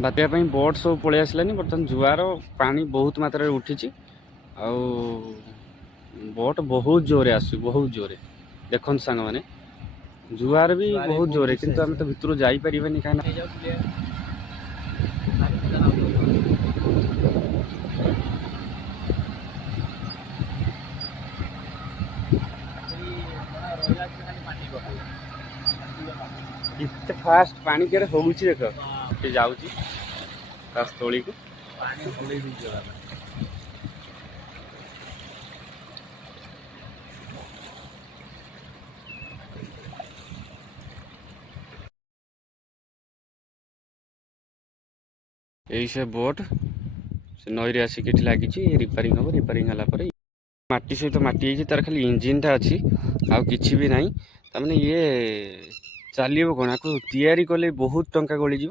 बात्या boat सब पलि आसलानी बर्तमान जुआर पानी बहुत मात्रा उठी बोट बहुत जोरे आस बहुत जोरे देखो सांग मैंने जुआर भी बहुत जोरे किंतु आम तो भितर जापर कहीं इतने फास्ट पानी के हूँ देख ये जाऊँगी तली को यही से बोट से नई आसिक लगी रिपेयरिंग हम रिपेयरिंग है माटी सहित माटी तार खाली इंजिन टा अच्छी आउ कि भी ना तमें ये चलो कौन आपको तैयारी कले बहुत टंका गलीज